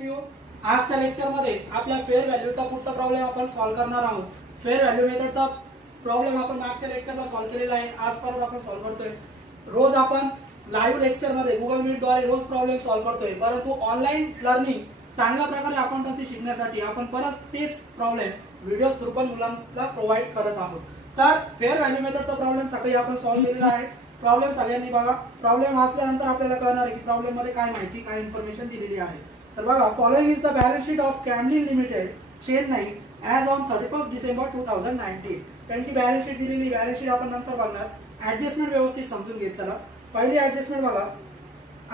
Of you. आजच्या लेक्चरमध्ये आपल्या फेअर व्हॅल्यूचा पुढचा प्रॉब्लेम आपण सॉल्व्ह करणार आहोत. फेअर व्हॅल्यू मेथडचा प्रॉब्लेम आपण मागच्या लेक्चरला सॉल्व्ह केलेला आहे, आज परत आपण सॉल्व्ह करतोय. रोज आपण लाईव्ह लेक्चरमध्ये गुगल मीट द्वारे रोज प्रॉब्लेम सॉल्व्ह करतोय, परंतु ऑनलाईन लर्निंग चांगल्या प्रकारे अकाउंटन्सी शिकण्यासाठी आपण परत तेच प्रॉब्लेम व्हिडिओ थ्रू पण मुलांना प्रोव्हाइड करत आहोत. तर फेअर व्हॅल्यू मेथडचा प्रॉब्लेम सकाळी आपण सॉल्व्ह केलेला आहे. प्रॉब्लेम सगळ्यांनी बघा. प्रॉब्लेम वाचल्यानंतर आपल्याला कळणार आहे की प्रॉब्लेम मध्ये काय माहिती काय इन्फॉर्मेशन दिलेली आहे. तर बघा, following is the balance sheet of Camlin limited Chennai as on 31 December 2019. त्यांची बॅलन्स शीट दिलेली. बॅलन्स शीट आपण नंतर बघणार. ऍडजस्टमेंट व्यवस्थित समजून घेत चला. पहिली ऍडजस्टमेंट बघा,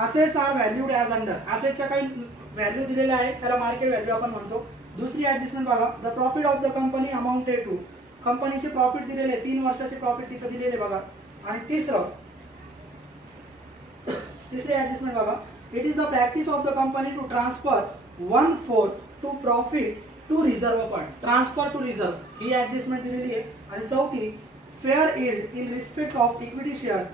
assets are valued as under. असेटच्या काही व्हॅल्यू दिलेल्या आहे, त्याला मार्केट व्हॅल्यू आपण म्हणतो. दुसरी ऍडजस्टमेंट बघा, the profit of the company amounted to. कंपनीचे प्रॉफिट दिलेले, 3 वर्षाचे प्रॉफिट तिथे दिलेले बघा. आणि तिसरी ऍडजस्टमेंट बघा, it is the practice of the company to transfer 1/4 to profit to reserve fund. Transfer to reserve ही ऍडजस्टमेंट दिलेली आहे. आणि चौथी, fair yield in respect of equity share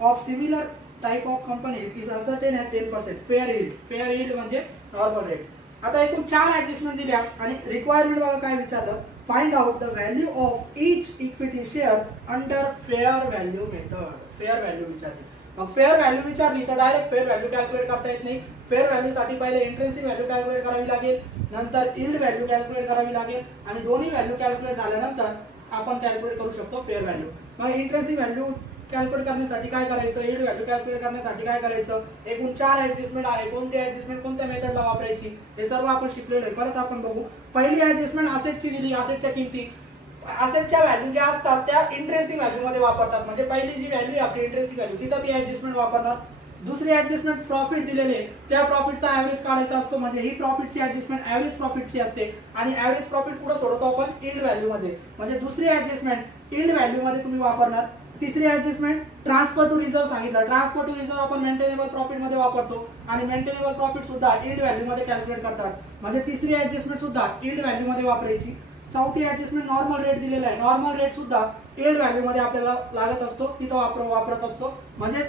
of similar type of companies is ascertain at 10%. Fair yield म्हणजे normal rate. आता एकूण 4 adjustment दिल्या आणि रिक्वायरमेंट बघा काय विचारलं, find out the value of each equity share under fair value method. Fair value विचारली. मग फेअर व्हॅल्यू विचारली तर डायरेक्ट फेअर व्हॅल्यू कॅल्क्युलेट करता येत नाही. फेअर व्हॅल्यू साठी पहिले इंट्रिन्सिक व्हॅल्यू कॅल्क्युलेट करावी लागेल, नंतर यील्ड व्हॅल्यू कॅल्क्युलेट करावी लागेल आणि दोन्ही व्हॅल्यू कॅल्क्युलेट झाल्यानंतर आपण कॅल्क्युलेट करू शकतो फेअर व्हॅल्यू. मग इंट्रिन्सिक व्हॅल्यू कॅल्क्युलेट करण्यासाठी काय करायचं, यील्ड व्हॅल्यू कॅल्क्युलेट करण्यासाठी काय करायचं, एकूण 4 ऍडजस्टमेंट आहे. कोणती ऍडजस्टमेंट कोणत्या मेथडला वापरायची हे सर्व आपण शिकलेलो आहे. परत आपण बघू. पहिली ऍडजस्टमेंट असेटची दिली. असेटच्या किमती, असेटच्या व्हॅल्यू ज्या असतात त्या इंट्रिन्सिक व्हॅल्यू मध्ये वापरतात. म्हणजे पहिली जी व्हॅल्यू आपली इंट्रिन्सिक व्हॅल्यू तिथं ती ऍडजस्टमेंट वापरणार. दुसरी ऍडजस्टमेंट प्रॉफिट दिलेले, त्या प्रॉफिटचा ऍव्हरेज काढायचा असतो. म्हणजे ही प्रॉफिटची ऍडजस्टमेंट ऍव्हरेज प्रॉफिटची असते आणि ऍव्हरेज प्रॉफिट कुठे सोडतो आपण, यील्ड व्हॅल्यू मध्ये. म्हणजे दुसरी ऍडजस्टमेंट यील्ड व्हॅल्यू मध्ये तुम्ही वापरणार. तिसरी ऍडजस्टमेंट ट्रान्सफर टू रिझर्व्ह सांगितलं. ट्रान्सफर टू रिझर्व्ह आपण मेंटेनेबल प्रॉफिट मध्ये वापरतो आणि मेंटेनेबल प्रॉफिट सुद्धा यील्ड व्हॅल्यू मध्ये कॅल्क्युलेट करतात. म्हणजे तिसरी ऍडजस्टमेंट सुद्धा यील्ड व्हॅल्यू मध्ये वापरायची. चौथी ऍडजस्टमेंट नॉर्मल रेट दिलेला आहे. नॉर्मल रेट सुद्धा यील्ड व्हॅल्यू मध्ये आपल्याला लागत असतो, तिथं वापरत असतो. म्हणजे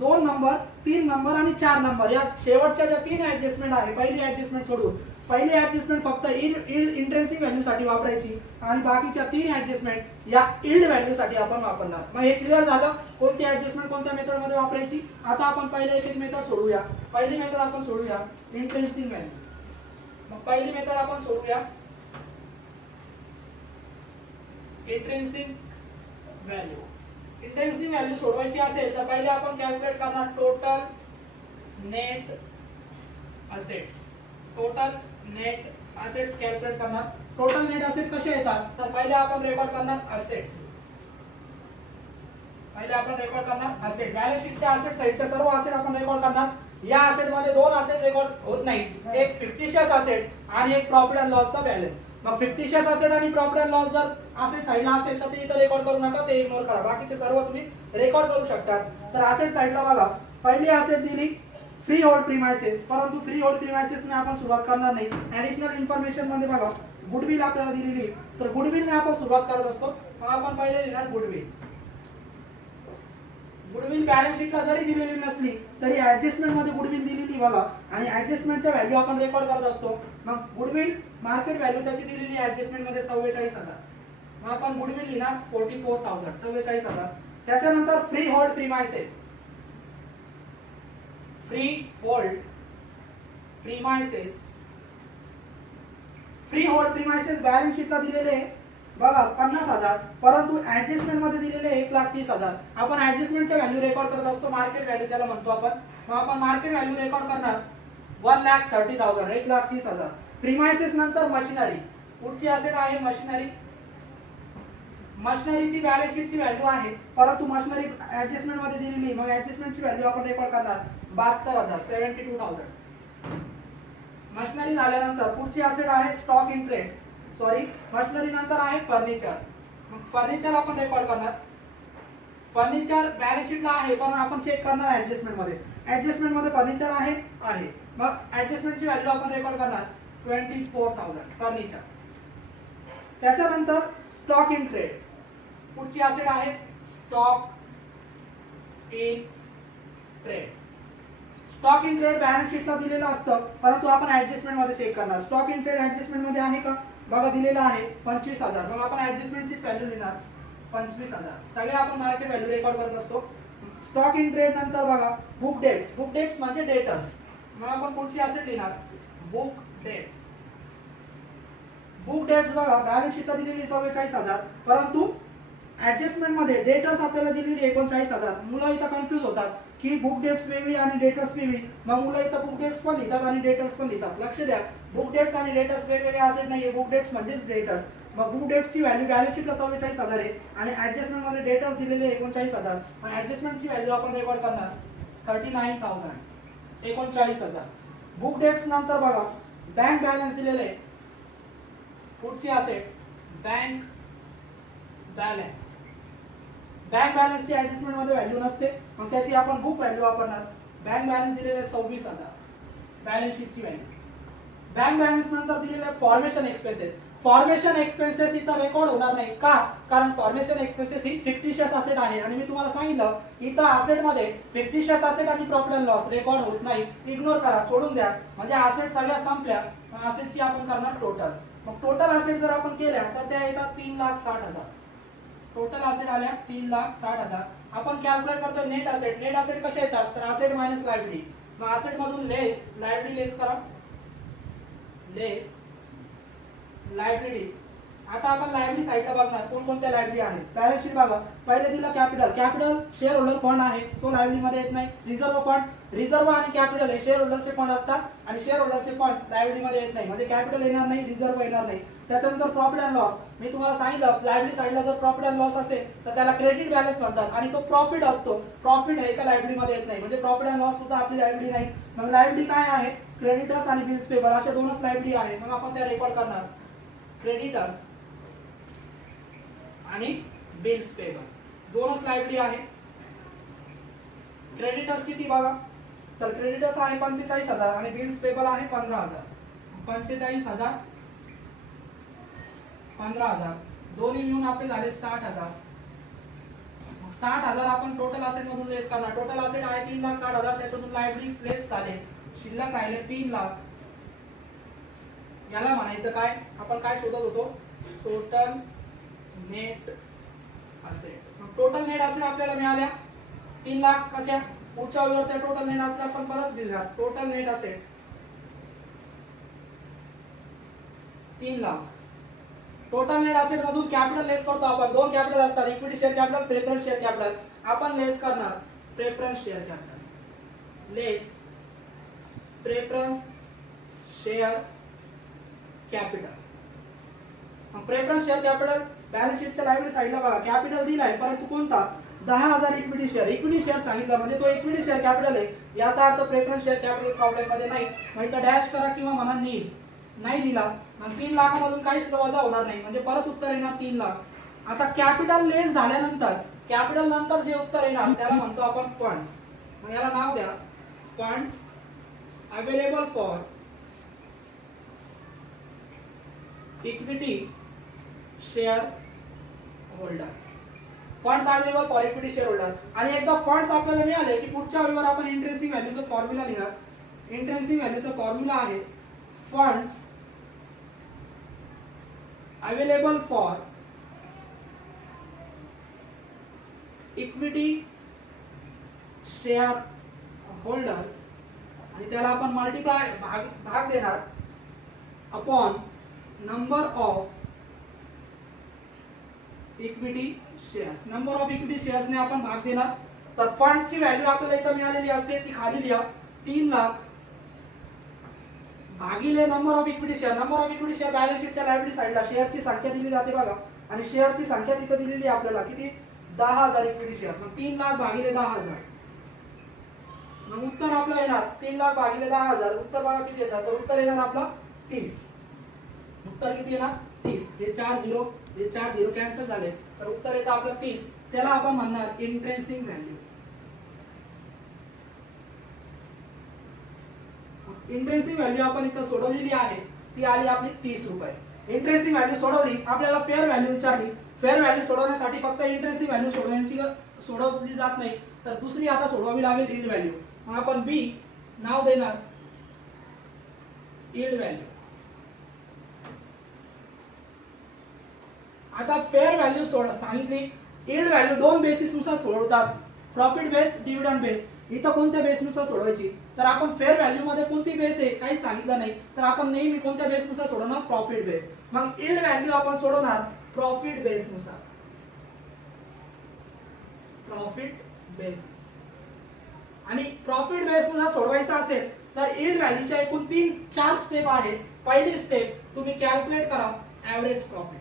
2 नंबर, 3 नंबर आणि 4 नंबर या शेवटच्या ज्या 3 ऍडजस्टमेंट आहे, पहिली ऍडजस्टमेंट सोडून पहिली ऍडजस्टमेंट फक्त इंट्रिन्सिक व्हॅल्यू साठी वापरायची आणि बाकीच्या 3 ऍडजस्टमेंट या यील्ड व्हॅल्यू साठी आपण वापरणार. मग हे क्लिअर झालं कोणती ऍडजस्टमेंट कोणत्या मेथड मध्ये वापरायची. आता आपण पहिले एक मेथड सोडूया. पहिली मेथड आपण सोडूया इंट्रिन्सिक व्हॅल्यू. मग पहिली मेथड आपण सोडूया इंट्रिन्सिक व्हॅल्यू. इंट्रिन्सिक व्हॅल्यू सोडवायची असेल तर पहिले आपण कॅल्क्युलेट करणार total net assets. Total net assets calculate करणार. टोटल नेट असेट कसे येतात तर पहिले आपण रेकॉर्ड करणार असेट्स. पहिले आपण रेकॉर्ड करणार असेट. बॅलन्स शीटच्या असेट साइडच्या सर्व असेट आपण रेकॉर्ड करणार. या असेट मध्ये 2 असेट रेकॉर्ड होत नाही, एक फिक्टिशियस असेट आणि एक प्रॉफिट अँड लॉसचा बॅलन्स. मग फिक्टिशियस असेट आणि प्रॉफिट अँड लॉस जर असेट साइडला असेल तर ते इथं रेकॉर्ड करू नका, ते इग्नोर करा. बाकीचे सर्व तुम्ही रेकॉर्ड करू शकता. तर असेट साइडला बघा, पहिली असेट दिली फ्री होल्ड प्रीमाइसेस. परंतु फ्री होल्ड प्रीमाइसेस ने आपण सुरुवात करणार नाही. ऍडिशनल इन्फॉर्मेशन मध्ये बघा, गुडविल आपल्याला दिलेली, तर गुडविल ने आपण सुरुवात करत असतो. मग आपण पहिले लिहिणार गुडविल. गुडविल बॅलन्स शीटला जरी दिलेली नसली तरी ऍडजस्टमेंट मध्ये गुडविल दिलेली बघा आणि ऍडजस्टमेंटच्या व्हॅल्यू आपण रेकॉर्ड करत असतो. मग गुडविल मार्केट व्हॅल्यू त्याची दिलेली ऍडजस्टमेंट मध्ये 44,000. मग आपण गुडविल लिहिणार 44,000, 44,000. त्याच्यानंतर free hold premises. Free hold premises. Free hold premises balance शीटला दिलेले बघा 50,000, परंतु ऍडजस्टमेंट मध्ये दिलेले 1,30,000. आपण ऍडजस्टमेंटच्या व्हॅल्यू रेकॉर्ड करत असतो, मार्केट व्हॅल्यू त्याला म्हणतो आपण. मग आपण मार्केट व्हॅल्यू रेकॉर्ड करणार 1,30,000, 1,30,000. प्रीमाइसेस नंतर मशिनरी. पुढची असेट आहे मशिनरी. मशिनरीची बॅलन्स शीटची व्हॅल्यू आहे, परंतु मशिनरी ऍडजस्टमेंट मध्ये दिलेली. मग ऍडजस्टमेंटची व्हॅल्यू आपण रेकॉर्ड करणार 72,000, 72,000. मशिनरी झाल्यानंतर पुढची असेट आहे स्टॉक इन ट्रेड. मशिनरी नंतर आहे फर्निचर. मग फर्निचर आपण रेकॉर्ड करणार. फर्निचर बॅलन्स शीटला आहे पण आपण चेक करणार ऍडजस्टमेंट मध्ये. ऍडजस्टमेंट मध्ये फर्निचर आहे. मग ऍडजस्टमेंटची व्हॅल्यू आपण रेकॉर्ड करणार 24,000 फर्निचर. त्याच्यानंतर स्टॉक इन ट्रेड. पुढची असेट आहे stock in trade. Stock in trade balance शीटला दिलेलं असतं, परंतु आपण ऍडजस्टमेंट मध्ये चेक करणार. स्टॉक इन ट्रेड ऍडजस्टमेंट मध्ये आहे का बघा, दिलेलं आहे 25,000. मग आपण ऍडजस्टमेंटचीच व्हॅल्यू लिहिणार 25,000. सगळे आपण मार्केट व्हॅल्यू रेकॉर्ड करत असतो. स्टॉक इन ट्रेड नंतर बघा बुक डेट्स. बुक डेट्स म्हणजे डेटर्स. मग आपण पुढची असेट लिहिणार बुक डेट्स. बुक डेट्स बघा बॅलन्स शीटला दिलेली 44,000, परंतु ऍडजस्टमेंट मध्ये डेटर्स आपल्याला दिलेली 39,000. मुलं इथं कन्फ्युज होतात की बुक डेट्स वेगळी आणि डेटर्स वेगळी. मग मुलं इथं बुक डेट्स पण लिहितात आणि डेटर्स पण लिहितात. लक्ष द्या, बुक डेट्स आणि डेटर्स वेगवेगळे असेट नाहीये. बुक डेट्स म्हणजेच डेटर्स. मग बुक डेट्सची व्हॅल्यू बॅलन्स शीटला 44,000 आहे आणि ऍडजस्टमेंट मध्ये डेटर्स दिलेले 39,000. मग ऍडजस्टमेंटची व्हॅल्यू आपण रेकॉर्ड करणार 39,000, 39,000. बुक डेट्स नंतर बघा बँक बॅलन्स दिलेले आहे. पुढची असेट बँक बॅलन्स. बँक बॅलन्सची ऍडजस्टमेंट मध्ये व्हॅल्यू नसते, मग त्याची आपण बुक व्हॅल्यू वापरणार. बँक बॅलन्स दिलेले 26,000 बॅलन्स शीटची व्हॅल्यू. बँक बॅलन्स नंतर दिलेले फॉर्मेशन एक्सपेन्सेस. फॉर्मेशन एक्सपेन्सेस इथं रेकॉर्ड होणार नाही का, कारण फॉर्मेशन एक्सपेन्सेस ही फिक्टिशियस असेट आहे आणि मी तुम्हाला सांगितलं इथं असेट मध्ये फिक्टिशियस असेट आणि प्रॉफिट अँड लॉस रेकॉर्ड होत नाही. इग्नोर करा, सोडून द्या. म्हणजे असेट सगळ्या संपल्या, असेटची आपण करणार टोटल. मग टोटल असेट जर आपण केल्या तर त्या येतात 3,60,000. टोटल असेट आल्या 3,60,000. आपण कॅल्क्युलेट करतो नेट असेट. नेट असेट कसे येतात तर असेट मायनस लायबिलिटी. मग असेट मधून लेस लायबिलिटी लेस करा, लेस लायबिलिटीज. आता आपण लायबिलिटी साईडला बघणार कोणकोणत्या लायबिलिटी आहेत. बॅलन्स शीट बघा, पहिले दिलं capital. Capital share holder fund आहे, तो लायबिलिटी मध्ये येत नाही. रिझर्व्ह फंड, रिझर्व्ह आणि कॅपिटल हे शेअर होल्डरचे फंड असतात आणि शेअर होल्डरचे फंड लायबिलिटी मध्ये येत नाही. म्हणजे कॅपिटल येणार नाही, रिझर्व्ह येणार नाही. त्याच्यानंतर प्रॉफिट अँड लॉस. मी तुम्हाला सांगितलं लायबिलिटी साईडला जर प्रॉफिट अँड लॉस असेल तर त्याला क्रेडिट बॅलन्स म्हणतात आणि तो प्रॉफिट असतो. प्रॉफिट हे एका लायबिलिटी मध्ये येत नाही, म्हणजे प्रॉफिट अँड लॉस सुद्धा आपली लायबिलिटी नाही. मग लायबिलिटी काय आहे, क्रेडिटर्स आणि बिल्स पेबल अशा दोनच लायबिलिटी आहे. मग आपण त्या रेकॉर्ड करणार क्रेडिटर्स आणि बिल्स पेबल, दोनच लायबिलिटी आहे. क्रेडिटर्स किती बघा, तर क्रेडिटर्स आहे 45,000 आणि बिल्स पेबल आहे 15,000. 45,000 15,000 दोन्ही मिळून आपले झाले 60,000. 60,000 आपण टोटल असेट मधून लेस करणार. टोटल असेट आहे 3,60,000, त्याच्यातून लायबिलिटी लेस झाले, शिल्लक राहिले 3,00,000. याला म्हणायचं काय, आपण काय शोधत होतो, total net asset. Total net asset आपल्याला मिळाल्या 3,00,000. कशा पुढच्या ओळीवर त्या टोटल नेट असेट आपण परत लिहिणार. Total net asset 3,00,000. Total net asset मधून कॅपिटल लेस करतो आपण. दोन कॅपिटल असतात, equity share capital, preference share capital. आपण लेस करणार preference share capital, less preference share capital. Preference share capital balance शीटच्या लायबिलिटी साईडला बघा, कॅपिटल दिलाय परंतु कोणता, 10,000 इक्विटी शेअर. इक्विटी शेअर सांगितलं म्हणजे तो इक्विटी शेअर कॅपिटल आहे. याचा अर्थ प्रेफरन्स शेअर कॅपिटल प्रॉब्लेम मध्ये नाही. मग इथं डॅश करा किंवा म्हणा नील. नाही दिला मग 3,00,000 मधून काहीच वजा होणार नाही, म्हणजे परत उत्तर येणार 3,00,000. आता कॅपिटल लेस झाल्यानंतर कॅपिटल नंतर जे उत्तर येणार त्याला म्हणतो आपण फंड्स. मग याला नाव द्या funds available for equity share holders. Funds available for equity share holder. आणि एकदा फंड्स आपल्याला मिळाले की पुढच्या ओळीवर आपण इंट्रेन्सिक व्हॅल्यूचा फॉर्म्युला लिहिणार. इंट्रेन्सिक व्हॅल्यूचा फॉर्म्युला आहे funds available for equity share holders आणि त्याला आपण मल्टिप्लाय भाग देणार upon number of equity shares. Number of equity shares ने आपण भाग देणार. तर फंड्स ची व्हॅल्यू आपल्याला इथं मिळालेली असते, ती खाली लिहा 3,00,000 भागिले number of equity share. Number of equity share balance शीटच्या लायबिलिटी साइडला शेअरची संख्या दिली जाते बघा, आणि शेअरची संख्या तिथं दिलेली आपल्याला किती, 10,000 इक्विटी शेअर. मग 3,00,000 भागिले 10,000. मग उत्तर आपलं येणार 3,00,000 भागिले 10,000. उत्तर बघा किती येतात, तर उत्तर येणार आपलं 30. उत्तर किती येणार 30. हे 4 0 हे 4 0 कॅन्सल झाले, तर उत्तर येतं आपलं 30. त्याला आपण म्हणणार इंट्रेन्सिक व्हॅल्यू. इंट्रेन्सिक व्हॅल्यू आपण इथं सोडवलेली आहे, ती आली आपली 30 रुपये. इंट्रेन्सिक व्हॅल्यू सोडवली, आपल्याला फेअर व्हॅल्यू विचारली. फेअर व्हॅल्यू सोडवण्यासाठी फक्त इंट्रेन्सिक व्हॅल्यू सोडवली जात नाही, तर दुसरी आता सोडवावी लागेल यील्ड व्हॅल्यू. मग आपण बी नाव देणार यील्ड व्हॅल्यू. आता फेअर व्हॅल्यू सांगितली. यील्ड व्हॅल्यू दोन बेसिस नुसार सोडवतात, प्रॉफिट बेस, डिव्हिडंड बेस. इथं कोणत्या बेस नुसार सोडवायची, तर आपण फेअर व्हॅल्यू मध्ये कोणती बेस आहे काही सांगितलं नाही, तर आपण नेहमी कोणत्या बेस नुसार सोडवणार, प्रॉफिट बेस. मग यील्ड व्हॅल्यू आपण सोडवणार प्रॉफिट बेस नुसार, प्रॉफिट बेसिस. आणि प्रॉफिट बेस नुसार सोडवायचं असेल तर यील्ड व्हॅल्यूच्या एकूण 4 स्टेप आहेत. पहिली स्टेप तुम्ही कॅल्क्युलेट करा ऍव्हरेज प्रॉफिट.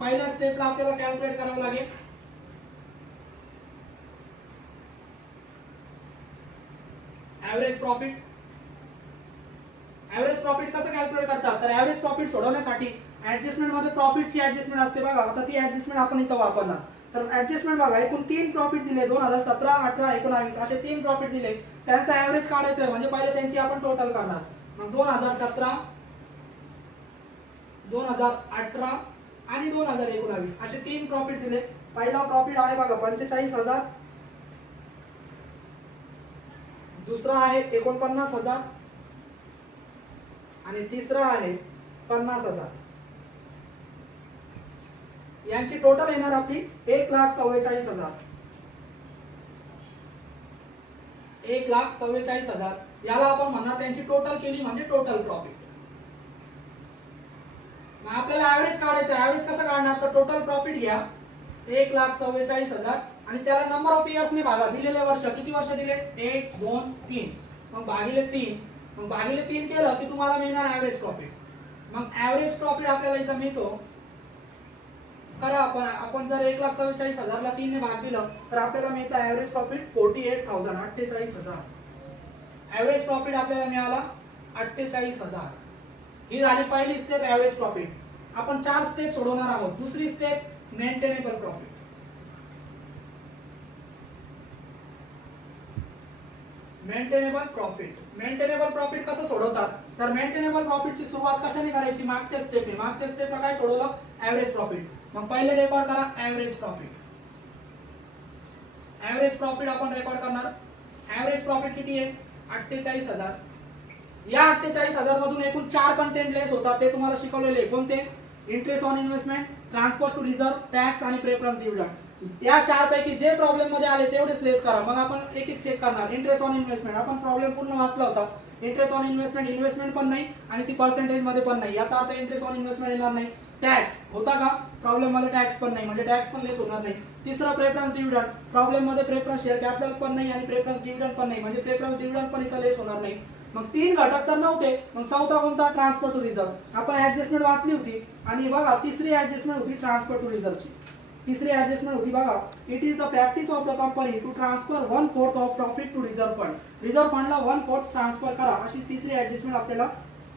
पहिल्या स्टेपला आपल्याला कॅल्क्युलेट करावं लागेल ऍव्हरेज प्रॉफिट. ऍव्हरेज प्रॉफिट कसं कॅल्क्युलेट करतात, तर ऍव्हरेज प्रॉफिट सोडवण्यासाठी ऍडजस्टमेंट मध्ये प्रॉफिटची ऍडजस्टमेंट असते बघा. आता ती ऍडजस्टमेंट आपण इथं वापरणार. तर ऍडजस्टमेंट बघा, एकूण 3 प्रॉफिट दिले 2017, 18, 19 असे 3 प्रॉफिट दिले. त्यांचा ऍव्हरेज काढायचा आहे, म्हणजे पहिले त्यांची आपण टोटल करणार. मग 2017, 2018 आणि 2019 असे 3 प्रॉफिट दिले. पहिला प्रॉफिट आहे बघा 45,000, दुसरा आहे 49,000 आणि तिसरा आहे 50,000. यांची टोटल येणार आपली 1,44,000. 1,44,000 याला आपण म्हणणार त्यांची टोटल केली म्हणजे टोटल प्रॉफिट. मग आपल्याला ऍव्हरेज काढायचं. ऍव्हरेज कसं काढणार, तर टोटल प्रॉफिट घ्या 1,44,000 आणि त्याला नंबर ऑफ इयर्स ने भागा. दिलेले वर्ष किती वर्ष दिले, 1, 2, 3. मग भागिले 3. मग भागिले 3 केलं की तुम्हाला मिळणार ऍव्हरेज प्रॉफिट. मग ऍव्हरेज प्रॉफिट आपल्याला इथं मिळतो. करा आपण जर 1,44,000 ला 3 ने भाग दिलं तर आपल्याला मिळतं ऍव्हरेज प्रॉफिट 48,000, 48,000. ऍव्हरेज प्रॉफिट आपल्याला मिळाला 48,000. ही झाली पहिली स्टेप ऍव्हरेज प्रॉफिट. आपण 4 स्टेप सोडवणार आहोत. दुसरी step maintainable profit. Maintainable profit. Maintainable profit कसं सोडवतात, तर मेंटेनेबल प्रॉफिटची सुरुवात कशाने करायची, मागच्या स्टेपने. मागच्या स्टेपला काय सोडवलं, ऍव्हरेज प्रॉफिट. मग पहिले रेकॉर्ड करा ऍव्हरेज प्रॉफिट. ऍव्हरेज प्रॉफिट आपण रेकॉर्ड करणार. ऍव्हरेज प्रॉफिट किती आहे, 48,000. या 48,000 मधून एकूण 4 कंटेंट लेस होतात. ते तुम्हाला शिकवलेले कोणते, interest on investment, transfer to reserve, tax आणि प्रेफरन्स डिव्हिडंड. या 4 पैकी जे प्रॉब्लेम मध्ये आले तेवढेच लेस करा. मग आपण एक एक चेक करणार. इंटरेस्ट ऑन इन्व्हेस्टमेंट आपण प्रॉब्लेम पूर्ण वाचला होता. इंटरेस्ट ऑन इन्व्हेस्टमेंट पण नाही आणि ती पर्सेंटेज मध्ये पण नाही, याचा अर्थ इंटरेस्ट ऑन इन्व्हेस्टमेंट येणार नाही. टॅक्स होता का प्रॉब्लेम मध्ये, टॅक्स पण नाही म्हणजे टॅक्स पण लेस होणार नाही. तिसरा प्रेफरन्स डिव्हिडंड, प्रॉब्लेम मध्ये प्रेफरन्स शेअर कॅपिटल पण नाही आणि प्रेफरन्स डिव्हिडंड पण नाही म्हणजे प्रेफरन्स डिव्हिडंड पण इथं लेस होणार नाही. मग 3 घटक तर नव्हते. मग चौथा कोणता, ट्रान्सफर टू रिझर्व. आपण ऍडजस्टमेंट वाचली होती. आणि बघा तिसरी ऍडजस्टमेंट होती ट्रान्सफर टू रिझर्वची. तिसरी ऍडजस्टमेंट होती बघा, it is the practice of the company to transfer 1/4 of profit to reserve fund. Reserve फंडला 1/4 ट्रान्सफर करा, अशी तिसरी ऍडजस्टमेंट आपल्याला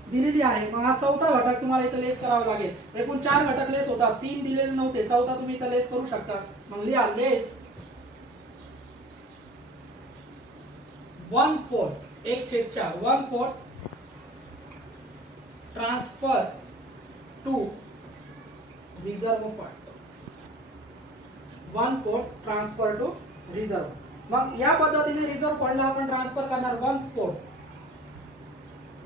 दिलेली आहे. मग हा चौथा घटक तुम्हाला इथं लेस करावा लागेल. एकूण 4 घटक लेस होतात, 3 दिलेले नव्हते, चौथा तुम्ही इथं लेस करू शकता. मग लिहा less 1/4, 1/4, 1/4 transfer to reserve fund. 1/4 transfer to reserve. मग या पद्धतीने रिझर्व फंडला आपण ट्रान्सफर करणार 1/4.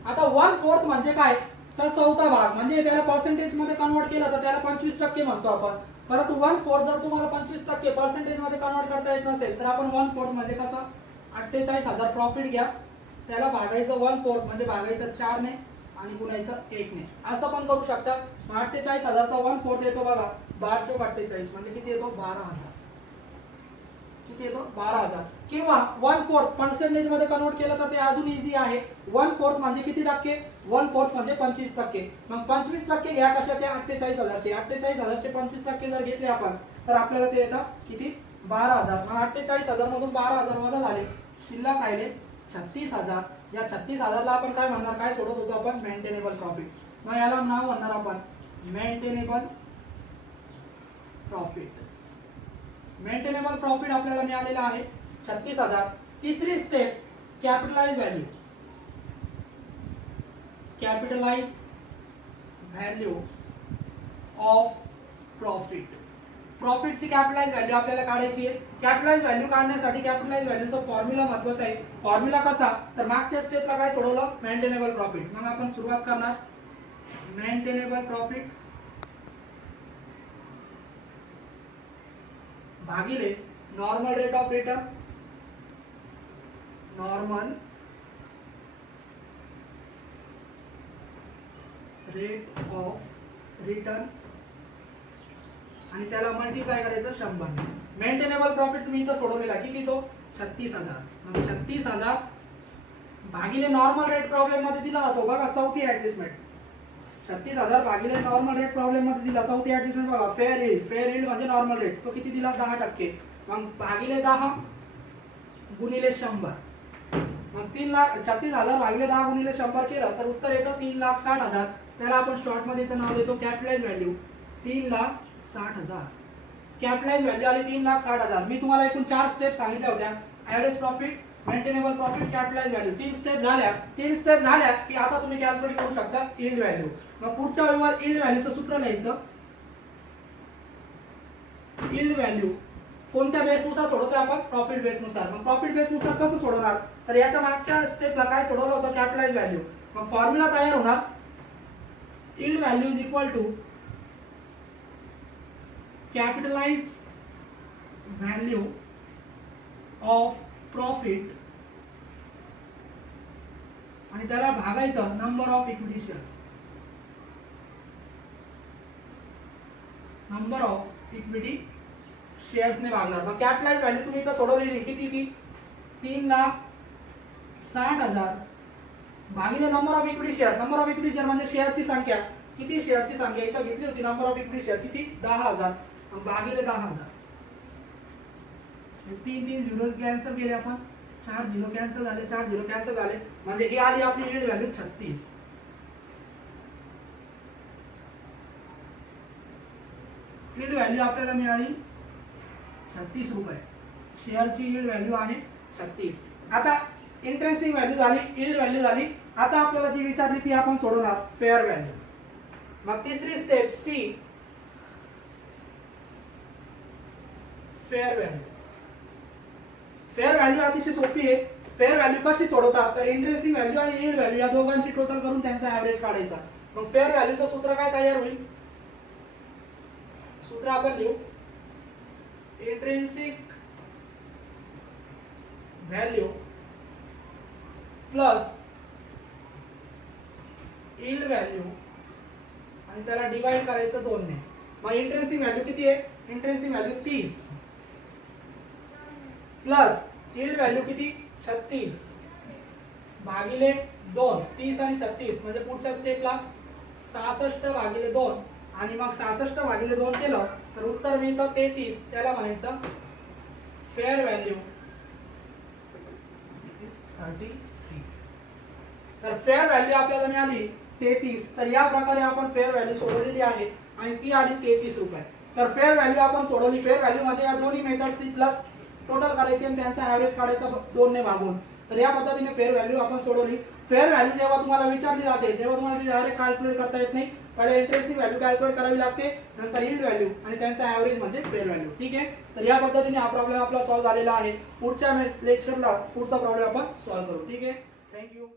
आता 1/4 म्हणजे काय, तर चौथा भाग. म्हणजे त्याला पर्सेंटेज मध्ये कन्वर्ट केलं तर त्याला 25% म्हणतो आपण. परंतु 1/4 जर तुम्हाला 25% पर्सेंटेज मध्ये कन्वर्ट करता येत नसेल तर आपण 1/4 म्हणजे कसं, 48,000 प्रॉफिट घ्या, त्याला भागायचं 1/4 म्हणजे भागायचं 4 ने आणि गुणायचं 1 ने, असं पण करू शकता. 48,000 चा 1/4 येतो बघा 12 चोक 48 म्हणजे किती येतो, 12,000. किती येतो, 12,000. किंवा 1/4 पर्सेंटेज मध्ये कन्वर्ट केलं तर ते अजून इझी आहे. 1/4 म्हणजे किती टक्के, 1/4 म्हणजे 25%. मग 25% घ्या कशाचे, 48,000 चे. 48,000 चे 25% जर घेतले आपण तर आपल्याला ते येतात किती, 12,000. मग 48,000 मधून 12,000 वजा झाले, शिल्लक राहिले 36,000. या 36,000 ला आपण काय म्हणणार, काय सोडत होतो आपण, मेंटेनेबल प्रॉफिट. मग याला नाव म्हणणार आपण मेंटेनेबल प्रॉफिट. मेंटेनेबल प्रॉफिट आपल्याला मिळालेला आहे 36,000. तिसरी step capitalize value. Capitalize value of profit. प्रॉफिटची कॅपिटलाइज व्हॅल्यू आपल्याला काढायची आहे. कॅपिटलाइज व्हॅल्यू काढण्यासाठी कॅपिटलाइज व्हॅल्यूचा फॉर्म्युला महत्त्वाचा आहे. फॉर्म्युला कसा, तर मागच्या स्टेपला काय सोडवलं, मेंटेनेबल प्रॉफिट. मग आपण सुरुवात करणार मेंटेनेबल प्रॉफिट भागिले normal rate of return. Normal rate of return आणि त्याला मल्टिप्लाय करायचं 100. मेंटेनेबल प्रॉफिट तुम्ही इथं सोडवलेला किती, तो 36,000. मग 36,000 भागिले नॉर्मल रेट प्रॉब्लेम मध्ये दिला जातो बघा, चौथी ऍडजस्टमेंट. 36,000 भागिले नॉर्मल रेट प्रॉब्लेम मध्ये दिला, चौथी ऍडजस्टमेंट बघा, फेअर यील्ड म्हणजे नॉर्मल रेट, तो किती दिला, 10%. मग भागिले 10 गुणिले 100. मग 36,000 भागिले 10 गुणिले 100 केलं तर उत्तर येतं 3,60,000. त्याला आपण शॉर्ट मध्ये इथं नाव देतो कॅपिटलाइज व्हॅल्यू. 3,60,000 कॅपिटलाइज व्हॅल्यू आली 3,60,000. मी तुम्हाला एकूण 4 स्टेप सांगितल्या होत्या, average profit, maintainable profit, capitalise value. 3 step झाल्या की आता तुम्ही कॅल्क्युलेट करू शकता यील्ड व्हॅल्यू. मग पुढच्या वेळेवर यील्ड व्हॅल्यूचं सूत्र लिहायचं. यील्ड व्हॅल्यू कोणत्या बेसनुसार सोडवतोय आपण, प्रॉफिट बेसनुसार. मग प्रॉफिट बेसनुसार कसं सोडवणार, तर याच्या मागच्या स्टेपला काय सोडवलं होतं, कॅपिटलाइज व्हॅल्यू. मग फॉर्म्युला तयार होणार, yield value is equal to capitalize value of profit आणि त्याला भागायचं number of equity shares. Number of equity shares ने भागणार. मग कॅपिटलाइज व्हॅल्यू तुम्ही इथं सोडवलेली किती, ती 3,60,000 भागिले number of equity share. Number of equity share म्हणजे शेअरची संख्या. किती शेअरची संख्या इथं घेतली होती, नंबर ऑफ इक्विटी शेअर किती, 10,000. भागिले 10,000. 3 झिरो कॅन्सल केले आपण, 4 झिरो कॅन्सल झाले, 4 झिरो कॅन्सल झाले, म्हणजे ही आली आपली यील्ड व्हॅल्यू 36. यील्ड व्हॅल्यू आपल्याला मिळाली 36 रुपये. शेअरची यील्ड व्हॅल्यू आहे 36. आता इंट्रेन्सिक व्हॅल्यू झाली, यील्ड व्हॅल्यू झाली. आता आपल्याला जी विचारली ती आपण सोडवणार फेअर व्हॅल्यू. मग तिसरी step C, fair value. Fair value अतिशय सोपी आहे. फेअर व्हॅल्यू कशी सोडवतात, तर इंट्रेन्सिक व्हॅल्यू आणि यील्ड व्हॅल्यू या दोघांची टोटल करून त्यांचा ऍव्हरेज काढायचा. मग फेअर व्हॅल्यूचं सूत्र काय तयार होईल, सूत्र आपण लिहू, intrinsic value plus yield value आणि त्याला डिवाइड करायचं 2 ने. मग इंट्रेन्सिक व्हॅल्यू किती आहे, intrinsic value 30 plus yield value किती 36 भागिले 2. 30 आणि 36 म्हणजे पुढच्या स्टेपला 66 भागिले 2 आणि मग 66 भागिले 2 केलं तर उत्तर मिळतं 33. त्याला म्हणायचं फेअर व्हॅल्यू 33. तर फेअर व्हॅल्यू आपल्याला मिळाली 33. तर या प्रकारे आपण फेअर व्हॅल्यू सोडवलेली आहे आणि ती आली 33 रुपये. तर फेअर व्हॅल्यू आपण सोडवली. फेअर व्हॅल्यू म्हणजे या दोन्ही मेथडची प्लस टोटल करायची आणि त्यांचा ऍव्हरेज काढायचा 2 ने भागून. तर या पद्धतीने फेअर व्हॅल्यू आपण सोडवली. फेअर व्हॅल्यू जेव्हा तुम्हाला विचारली जाते तेव्हा तुम्हाला ती डायरेक्ट कॅल्क्युलेट करता येत नाही. पहिले इंट्रेन्सिक व्हॅल्यू कॅल्क्युलेट करावी लागते, नंतर यील्ड व्हॅल्यू आणि त्यांचा ऍव्हरेज म्हणजे फेअर व्हॅल्यू. ठीक आहे, तर या पद्धतीने हा प्रॉब्लेम आपला सॉल्व्ह झालेला आहे. पुढच्या लेक्चरला पुढचा प्रॉब्लेम आपण सॉल्व्ह करू. ठीक आहे, थँक्यू.